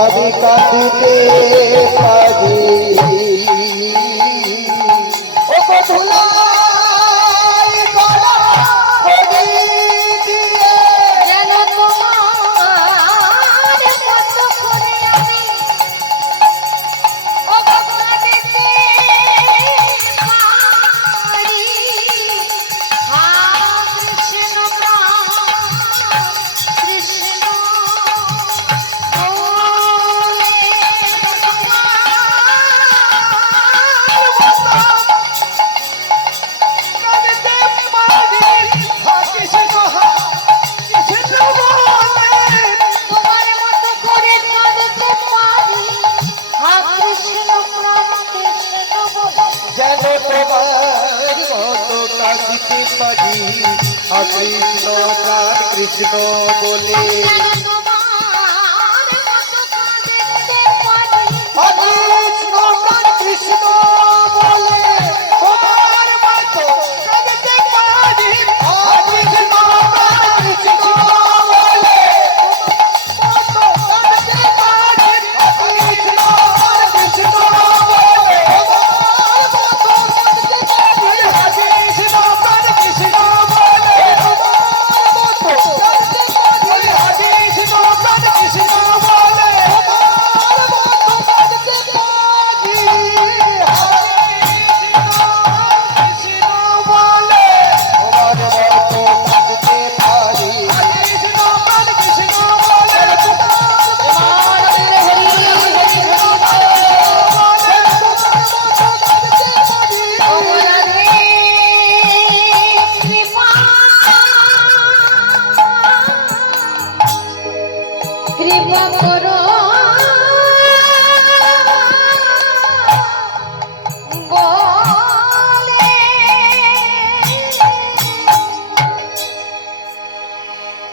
আমি কাঁদিতে পারি ও ধুলা কৃষ্ণ প্রাণ কৃষ্ণ বলে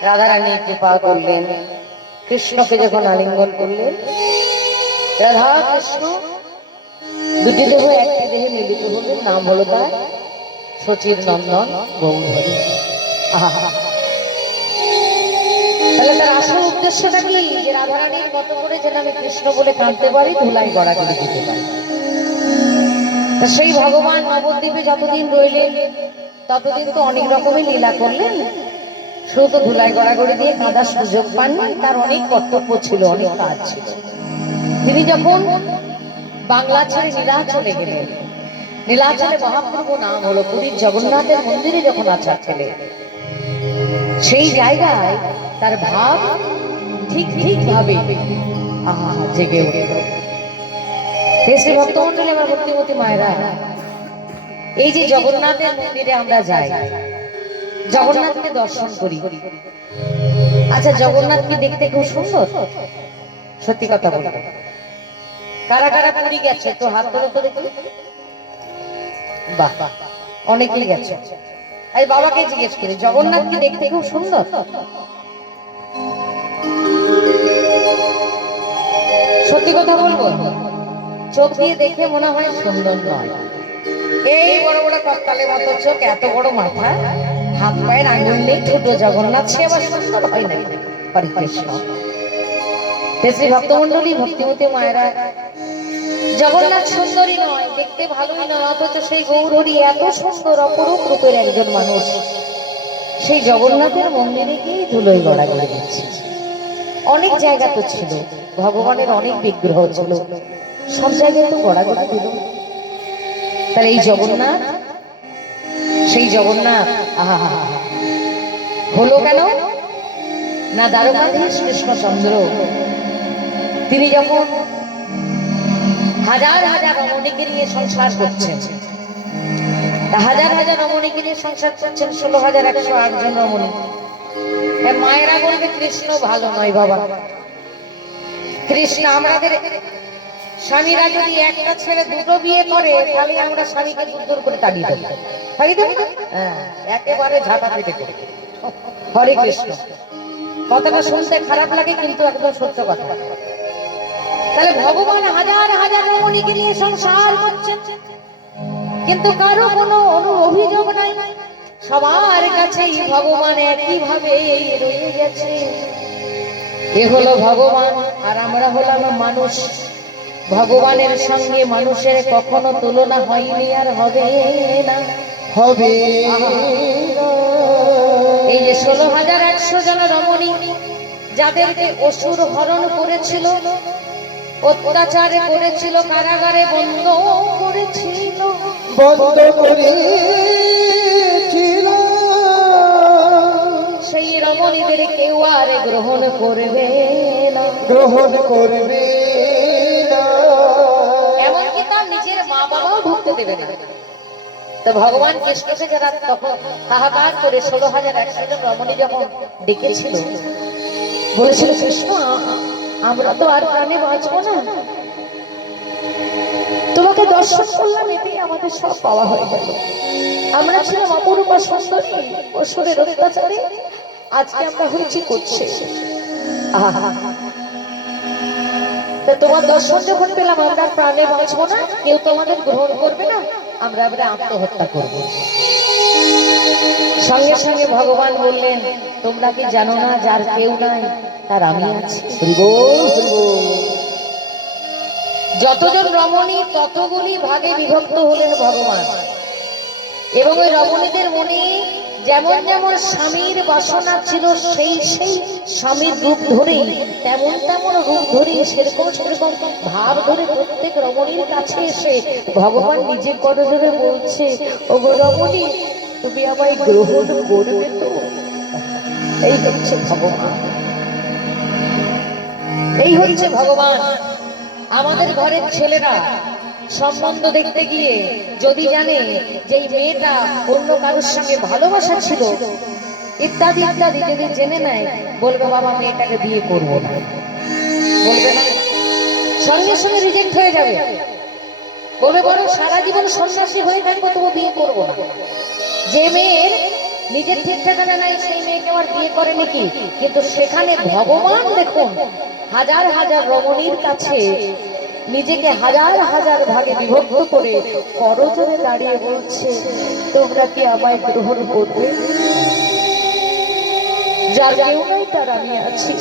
রাধারানী কৃপা করলেন। কৃষ্ণকে যখন আলিঙ্গন করলেন, রাধা কৃষ্ণ দুটি দেহ একটি দেহে মিলিত হলেন। নাম হলো তার সচির নন্দন গৌরহরি। তাহলে তার আসল উদ্দেশ্যটা কি? যে রাধারানীর মতো করে যেন আমি কৃষ্ণ বলে কাঁদতে পারি, ধুলাই গড়া করে দিতে পারি। সেই ভগবান নবদ্বীপে যতদিন রইলেন ততদিন তো অনেক রকমের লীলা করলেন। শুধু তো ধুলাই গড়াগড়ি দিয়ে কাঁদার সুযোগ পাননি, তার অনেক কর্তব্য ছিল, অনেক কাজ ছিল। তিনি যখন বাংলা ছেড়ে নীলাচলে গেলেন, নীলাচলে মহাপ্রভু নাম হলো, পুরীর জগন্নাথের মন্দিরে যখন আচার খেলেন, সেই জায়গায় তার ভাব ঠিক ঠিক ভাবে জেগে উঠল। শ্রী ভক্তমন্ডলী, আমার ভক্তিমতী মায়েরা, এই যে জগন্নাথের মন্দিরে আমরা যাই, জগন্নাথকে দর্শন করি। আচ্ছা, জগন্নাথকে দেখতে খুব সুন্দর, সত্যি কথা বলতে। কারা কারা পুরী গেছে তো হাত তোলো তো দেখি। বাহ, অনেকেই গেছে। এই বাবাকে জিজ্ঞেস করি, জগন্নাথকে দেখতে খুব সুন্দর? সত্যি কথা বলবো, চোখ দিয়ে দেখে মনে হয় সুন্দর নয়। এই বড় বড় কপালের মতো চোখ, এত বড় মাথা, হাত পায়ের আঙুল নেই, ছোট জগন্নাথ, সে আবার সুন্দর হয় না। হরে কৃষ্ণ। শ্রী ভক্তমন্ডলী, ভক্তিমতী মায়েরা, জগন্নাথ সুন্দরী নয়, দেখতে ভালোই নয়, অথচ সেই গৌরহরি এত সুন্দর অপরূপ রূপের একজন মানুষ। সেই জগন্নাথের মন্দিরে গিয়ে ধুলোই গড়াগড়ি দিচ্ছে। অনেক জায়গা তো ছিল, ভগবানের অনেক বিগ্রহ ছিল, সব জায়গায় তো গড়াগড়ি দিল। তাহলে এই জগন্নাথ, সেই জগন্নাথ হলো কেন না? দ্বারকাধীশ কৃষ্ণচন্দ্র তিনি যখন হাজার হাজার রমণীকে নিয়ে সংসার করছেন, হাজার হাজার রমণীকে নিয়ে সংসার করছেন, 16,108 জন রমণী। মায়েরা বলবে কৃষ্ণ ভালো নয় বাবা, কৃষ্ণ আমাদের স্বামীরা যদি একটা ছেলে দুটো বিয়ে করে, তাহলে আমরা স্বামীকে দূর করে তাড়িয়ে দেব, তাড়িয়ে দেব, একেবারে ঝাঁটা পেটে করে। হরে কৃষ্ণ। কথাটা শুনতে খারাপ লাগে, কিন্তু একদম সত্য কথা। তাহলে ভগবান হাজার হাজার রমণীকে নিয়ে সংসার করছেন, কিন্তু কারো কোনো অভিযোগ নাই, সবার কাছেই ভগবান একইভাবে রয়ে গেছে। এ হলো ভগবান আর আমরা হলাম মানুষ। ভগবানের সঙ্গে মানুষের কখনো তুলনা হয়নি আর হবে না, হবে। এই যে 16,100 জন রমণী যাদেরকে অসুর হরণ করেছিল, অত্যাচার করেছিল, কারাগারে বন্ধ করেছিল, সেই রমণীদের কেউ আর গ্রহণ করবে না, এমনকি তার নিজের মা বাবাও ঢুকতে দেবে না। তো ভগবান কৃষ্ণকে যারা তখন হাহাকার করে 16,100 জন রমণী যখন ডেকেছিল, বলেছিল কৃষ্ণ আমরা তো আর প্রাণে বাঁচবো না, তোমাকে দর্শন করলাম, এতেই আমাদের সব পাওয়া হয়ে গেল। আমরা ছিলাম অপরূপা সুন্দরী, অসুরের অত্যাচারে আজকে আমরা হয়েছি করছে। তা তোমার দর্শন যখন পেলাম আমরা প্রাণে বাঁচবো না, কেউ তোমাদের গ্রহণ করবে না, আমরা এবারে আত্মহত্যা করব। সঙ্গে সঙ্গে ভগবান বললেন তোমরা কি জানো না যার কেউ নাই তার আমি আছি। যতজন রমণী ততগুলি ভাগে বিভক্ত হলেন ভগবান, এবং ওই রমণীদের মনে যেমন যেমন স্বামীর বাসনা ছিল সেই সেই স্বামীর রূপ ধরেই, তেমন তেমন রূপ ধরেই, সেরকম সেরকম ভাব ধরে প্রত্যেক রমণীর কাছে এসে ভগবান নিজে করজোরে বলছে, ও গো রমণী তুমি আমায় গ্রহণ করবে তো? এই হচ্ছে ভগবান, এই হচ্ছে ভগবান। আমাদের ঘরের ছেলেরা সম্বন্ধ দেখতে গিয়ে যদি জানে যে এই মেয়েটা অন্য কারোর সঙ্গে ভালোবাসা ছিল ইত্যাদি ইত্যাদি, যদি জেনে নেয় বলবে বাবা মেয়েটাকে বিয়ে করবো না, বলবে না, সঙ্গে সঙ্গে রিজেক্ট হয়ে যাবে, বলবে বরং সারা জীবন সন্ন্যাসী হয়ে থাকবো তবু বিয়ে করবো না। যে মেয়ের নিজের ঠিক ঠিকানা নাই সেই মেয়েকে আমার বিয়ে করে নাকি, কিন্তু সেখানে ভগবান দেখুন হাজার হাজার রমণীর কাছে নিজেকে হাজার হাজার ভাগে বিভক্ত করে করজোরে দাঁড়িয়ে বলছে তোমরা কি আমায় গ্রহণ করবে? যার কেউ নাই তার আমি আছি,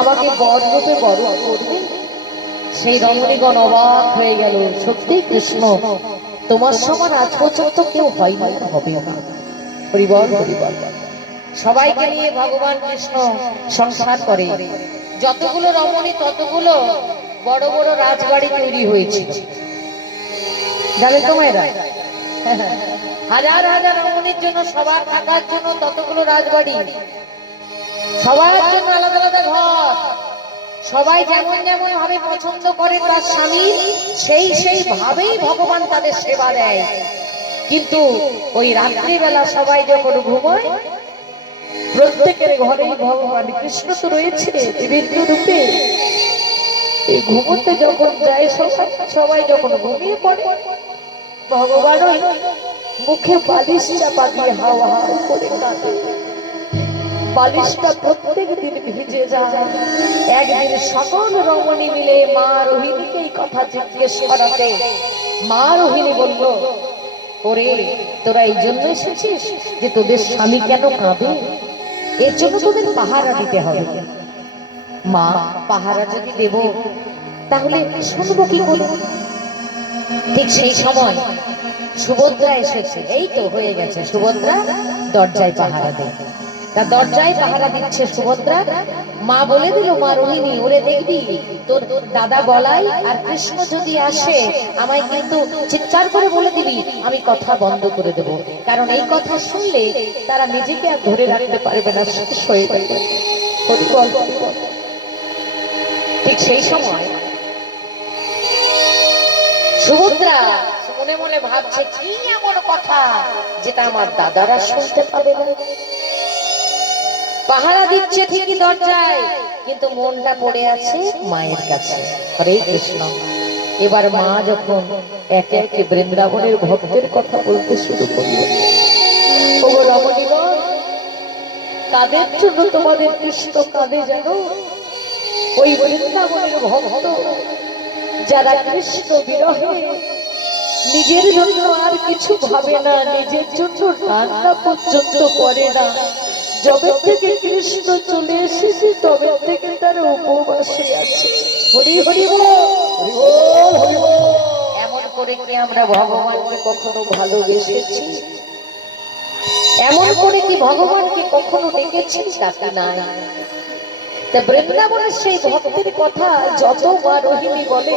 আমাকে বর রূপে বরণ করবে। সেই রমণীগণ অবাক হয়ে গেল, সত্যি কৃষ্ণ তোমার সমান আজ পর্যন্ত কেউ হয় নাই, হবে না। হরিবল হরিবল। সবাইকে নিয়ে ভগবান কৃষ্ণ সংসার করে। যতগুলো রমণী ততগুলো বড় বড় রাজবাড়ি তৈরি হয়েছিল, জানে তো মেয়েরা, হাজার হাজার রমণীর জন্য সবার থাকার জন্য ততগুলো রাজবাড়ি, সবার জন্য আলাদা আলাদা ঘর, সবাই যেমন যেমন ভাবে পছন্দ করে তার স্বামী সেই সেই ভাবেই ভগবান তাদের সেবা দেয়। কিন্তু ওই রাত্রিবেলা সবাই যখন ঘুমায় প্রত্যেকের ঘরেই ভগবান কৃষ্ণ তো রয়েছে বিভিন্ন রূপে। এই ঘুমোতে যখন যায় সবাই যখন ঘুমিয়ে পড়ে ভগবান মুখে বালিশ চাপা দিয়ে হাওয়া হাওয়া করে কাঁদে। বালিশটা প্রত্যেক দিন ভিজে যায়। একদিন সকল রমণী মিলে মা রোহিণীকে এই কথা জিজ্ঞেস করাতে মা রোহিণী বলল, ওরে তোরা এই জন্য এসেছিস যে তোদের স্বামী কেন কাঁদে, এর জন্য তোদের পাহারা দিতে হবে। মা পাহারা যদি দেব তাহলে শুনবো কি করে? ঠিক সেই সময় সুভদ্রা এসেছে, এই তো হয়ে গেছে, সুভদ্রা দরজায় পাহারা দেয়। তা দরজায় পাহারা দিচ্ছে সুভদ্রা। মা বলে দিল, মা রোহিণী ওরে দেখবি তোর দাদা বলাই আর কৃষ্ণ যদি আসে আমায় কিন্তু চিৎকার করে বলে দিবি, আমি কথা বন্ধ করে দেব, কারণ এই কথা শুনলে তারা নিজেকে আর ধরে রাখতে পারবে না, শেষ হয়ে যাবে। ঠিক সেই সময় সুভদ্রা মনে মনে ভাবছে কি এমন কথা যেটা আমার দাদারা শুনতে পাবে না। পাহারা দিচ্ছে ঠিকই দরজায়, কিন্তু মনটা পড়ে আছে মায়ের কাছে। হরে কৃষ্ণ। এবার মা যখন একে একে বৃন্দাবনের ভক্তের কথা বলতে শুরু করল, ও রমণীগণ কাদের জন্য তোমাদের কৃষ্ণ কাঁদে জানো? ওই বৃন্দাবনের ভক্ত যারা কৃষ্ণ বিরহে নিজের জন্য আর কিছু ভাবে না, নিজের জন্য রান্না পর্যন্ত করে না। যবে থেকে কৃষ্ণ চলে এসেছে তবে থেকে তার উপবাসে আছে। হরি হরি বল, হরি বল, হরি বল। এমন করে কি আমরা ভগবানকে কখনো ভালোবেসেছি? এমন করে কি ভগবানকে কখনো ডেকেছি? তাকে না। তা বৃন্দাবনের সেই ভক্তের কথা যত মা রোহিণী বলে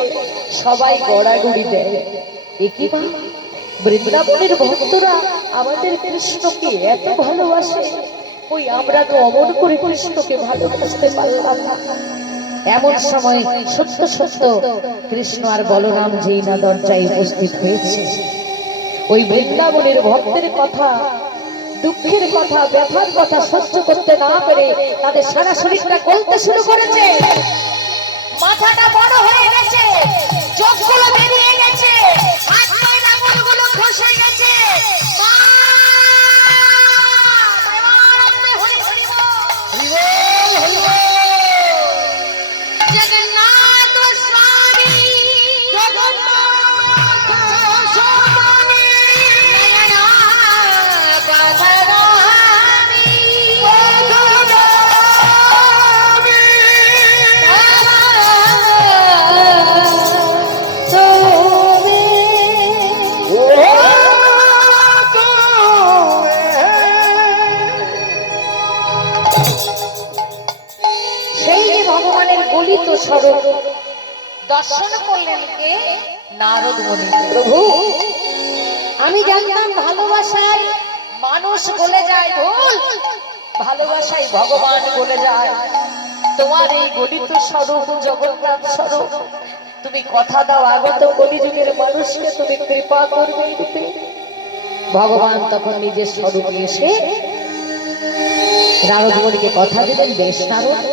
সবাই গড়াগড়ি দেয়। একই মা, বৃন্দাবনের ভক্তরা আমাদের কৃষ্ণকে এত ভালোবাসে, ওই আমরা তো অমন করে কৃষ্ণকে ভালোবাসতে পারলাম না। এমন সময় সত্য সত্য কৃষ্ণ আর বলরাম যেই না দরজায় উপস্থিত হয়েছে, ওই বৃন্দাবনের ভক্তের কথা, দুঃখের কথা, ব্যথার কথা সহ্য করতে না পেরে তাদের সারা শরীরটা গলতে শুরু করেছে। মাথাটা বড় হয়ে গেছে, চোখগুলো বেরিয়ে গেছে, হাত পায়ের আঙুলগুলো খসে গেছে। জগন্নাথ স্বামী, জগন্নাথ স্বামী, নয়না পথগামী, পথগামী, সেই যে ভগবানের গলিত স্বরূপ দর্শন করলেন কে? নারদ মুনি। প্রভু, আমি জানতাম ভালোবাসায় মানুষ গলে যায়, ভুল। ভালোবাসায় ভগবান গলে যায়। তোমার এই গলিত স্বরূপ জগন্নাথ স্বরূপ, তুমি কথা দাও আগত কলিযুগের মানুষকে তুমি কৃপা করবে রূপে। ভগবান তখন নিজের স্বরূপে এসে নারদ মুনিকে কথা দিলেন, বেশ নারদ,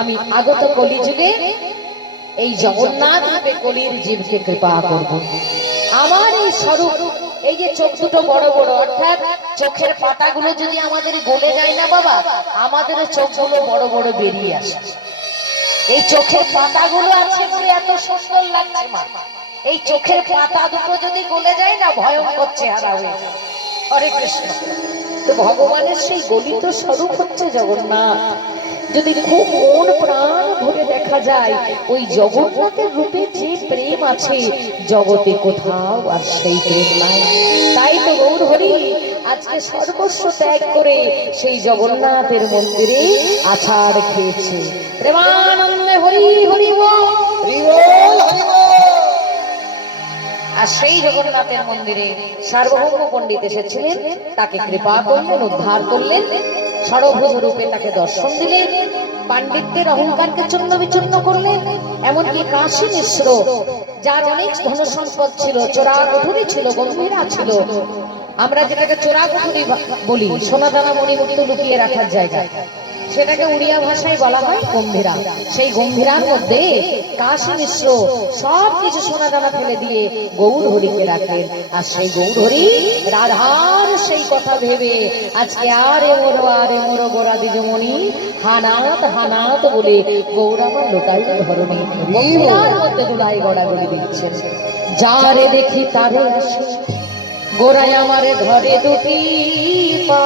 আমি আগত কলিযুগে এই জগন্নাথ রূপে কলির জীবকে কৃপা করব। আমার এই স্বরূপ, এই যে চোখ দুটো বড় বড়, অর্থাৎ চোখের পাতাগুলো যদি আমাদের গলে যায় না বাবা, আমাদের চোখগুলো বড় বড় বেরিয়ে আসে। এই চোখের পাতাগুলো আছে বলে এত সুন্দর লাগছে মা। এই চোখের পাতা দুটো যদি গলে যায় না, ভয়ঙ্কর চেহারা হয়ে যায়। হরে কৃষ্ণ। তো ভগবানের সেই গলিত স্বরূপ হচ্ছে জগন্নাথ। যদি খুব মন প্রাণ ভরে দেখা যায়, ওই জগন্নাথের রূপে যে প্রেম আছে জগতে কোথাও আর সেই প্রেম নাই। তাই তো গৌর হরি আজকে সর্বস্ব ত্যাগ করে সেই জগন্নাথের মন্দিরে আছাড় খেয়েছে। প্রেমানন্দে হরি হরি বল, হরি বল, হরি বল। আর সেই জগন্নাথের মন্দিরে সার্বভৌম পণ্ডিত এসেছিলেন, তাকে কৃপা করলেন, উদ্ধার করলেন, সর্বভূত রূপে তাকে দর্শন দিলেন, পাণ্ডিত্যের অহংকারকে চূর্ণ বিচূর্ণ করলেন। এমনকি কাশী মিশ্র, যার অনেক ধন সম্পদ ছিল, চোরা কুঠুরি ছিল, গম্ভীরা ছিল, আমরা যেটাকে চোরা কুঠুরি বলি, সোনা দানা মণিমুক্ত লুকিয়ে রাখার জায়গা, সেটাকে উড়িয়া ভাষায় বলা হয় গম্ভীরা। সেই গম্ভীরার মধ্যে কাশী মিশ্র সব কিছু সোনা দানা ফেলে দিয়ে গৌর হরিকে রাখেন। আর সেই গৌর হরি রাধার সেই কথা ভেবে আজকে আরে মোরো গোরা দিজমণি হানাত হানাত বলে গৌর আমার লোকাল ধরণী গম্ভীরার মধ্যে দুলাই গড়াগড়ি দিচ্ছেন। যারে দেখি তারে আসে, গোরাই আমার ঘরে দুটি পা,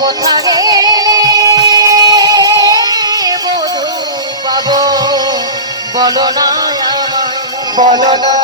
কোথা গেলে বধূ পাবো বলো না, বলো না